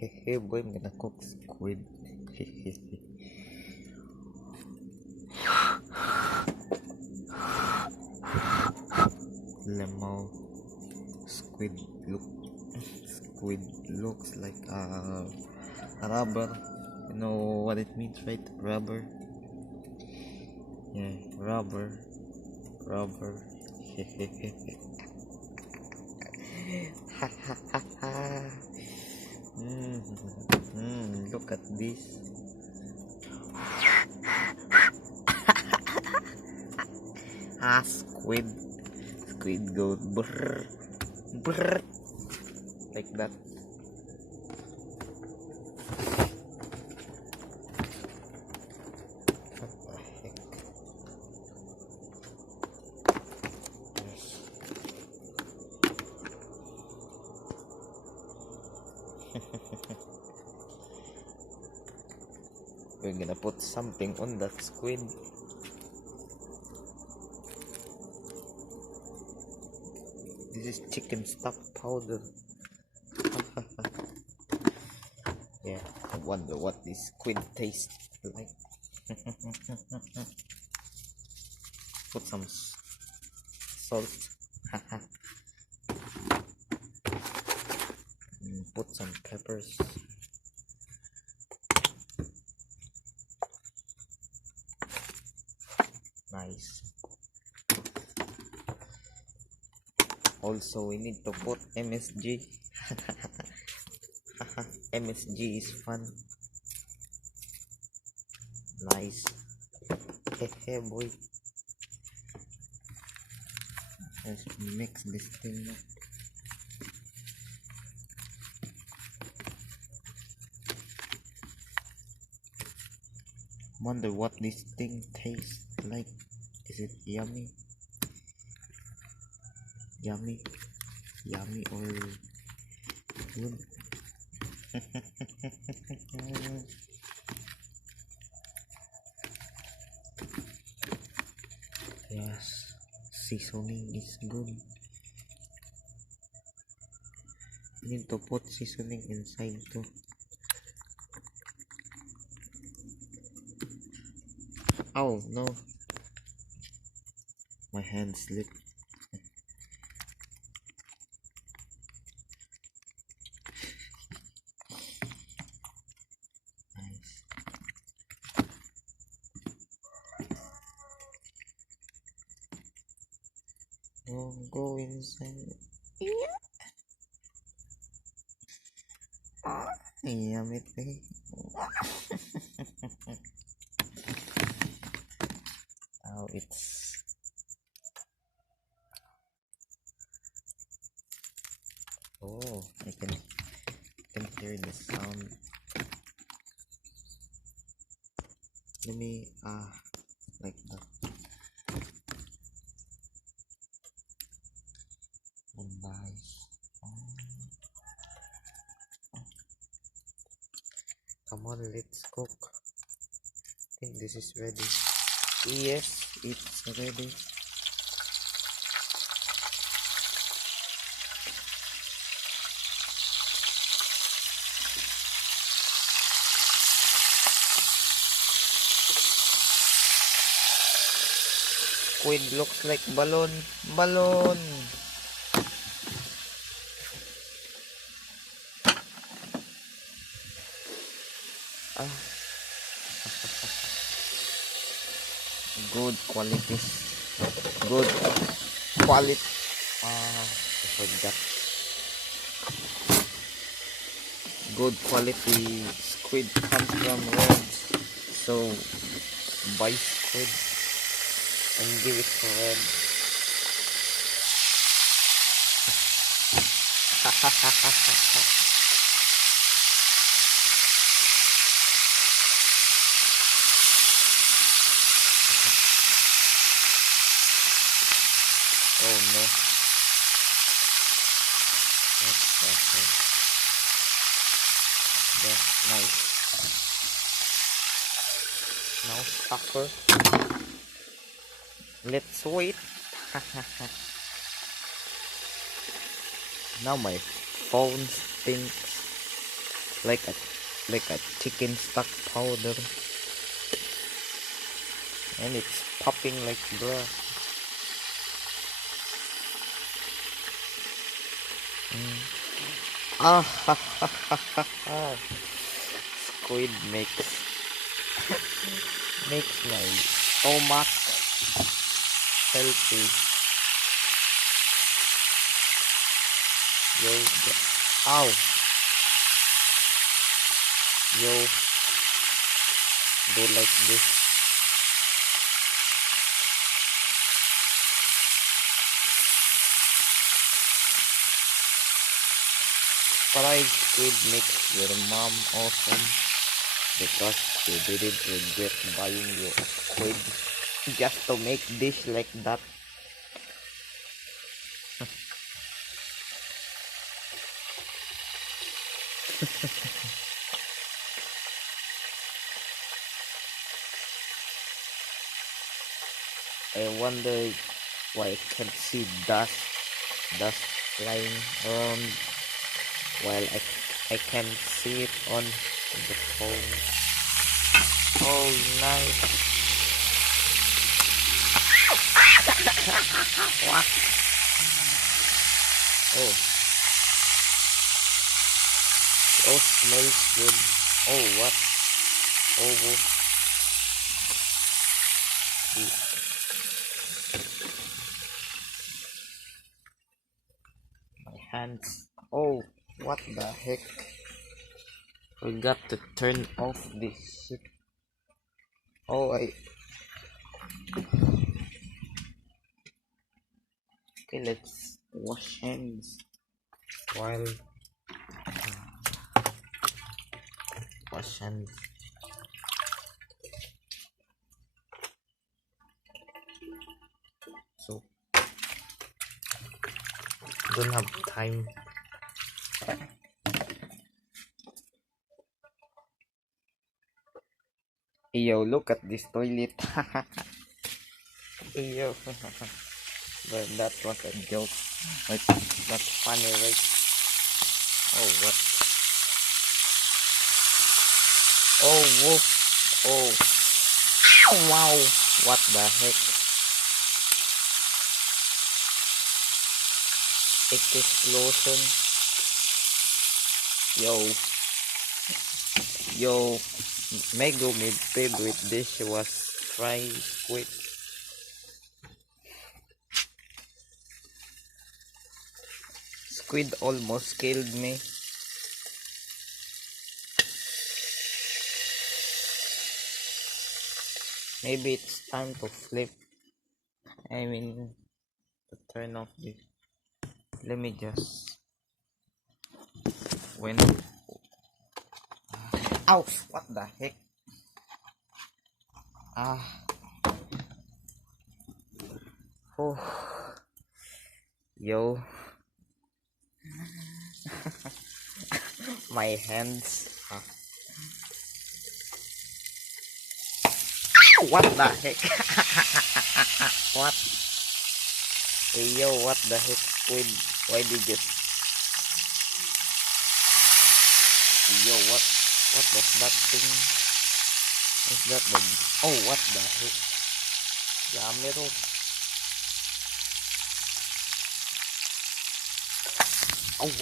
Hey boy, I'm gonna cook squid. Lemon squid look squid looks like a rubber. You know what it means, right? Rubber. Yeah, rubber. Look at this. Squid. Squid goes brr, brr, like that. What the heck? We're gonna put something on that squid. This is chicken stock powder. Yeah, I wonder what this squid tastes like. Put some salt. Put some peppers. Nice. Also, we need to put MSG. MSG is fun. Nice. Hey boy. Let's mix this thing up. Wonder what this thing tastes like. Is it yummy? Yummy or good? Yes, seasoning is good. Need to put seasoning inside too. Oh no, my hand slipped. Nice. Oh, go inside. Yeah. Yummy thing. Oh, it's I can hear the sound. Let me like that. Nice. Come on, let's cook. I think this is ready. Yes, it's ready. Squid looks like balloon. Good quality. Good quality. I forgot. Good quality squid comes from Redz. So buy squid and give it to Redz. Oh no. That's nice. Now sucker. Let's wait. Now my phone stinks. like a chicken stock powder, and it's popping like bruh. Ah ha ha ha ha ha. Squid makes my stomach healthy. Yo, ow, yo, do like this. Fried squid makes your mom awesome because she didn't regret buying you a squid just to make dish like that. I wonder why I can't see dust flying around while I can see it on the phone. Oh, nice. What? Oh. Oh, smells good. Oh, what? Oh, my hands. Oh, what the heck? Forgot to turn off this shit. Oh, okay, let's wash hands while wash hands. So don't have time. Yo, look at this toilet. Yo. But that was a joke. It's not funny, right? Oh, what? Oh, whoop. Oh. Wow. What the heck? Explosion. Yo. My favorite dish was fried squid. Squid almost killed me. Maybe it's time to flip. I mean, to turn off this. Let me just. When. Ow! What the heck? Ah. Oh. Yo. My hands. What the heck? What? Hey yo, what the heck, Squid? Why did you? Yo, what was that thing? Is that the? Oh, what the heck? Yamero.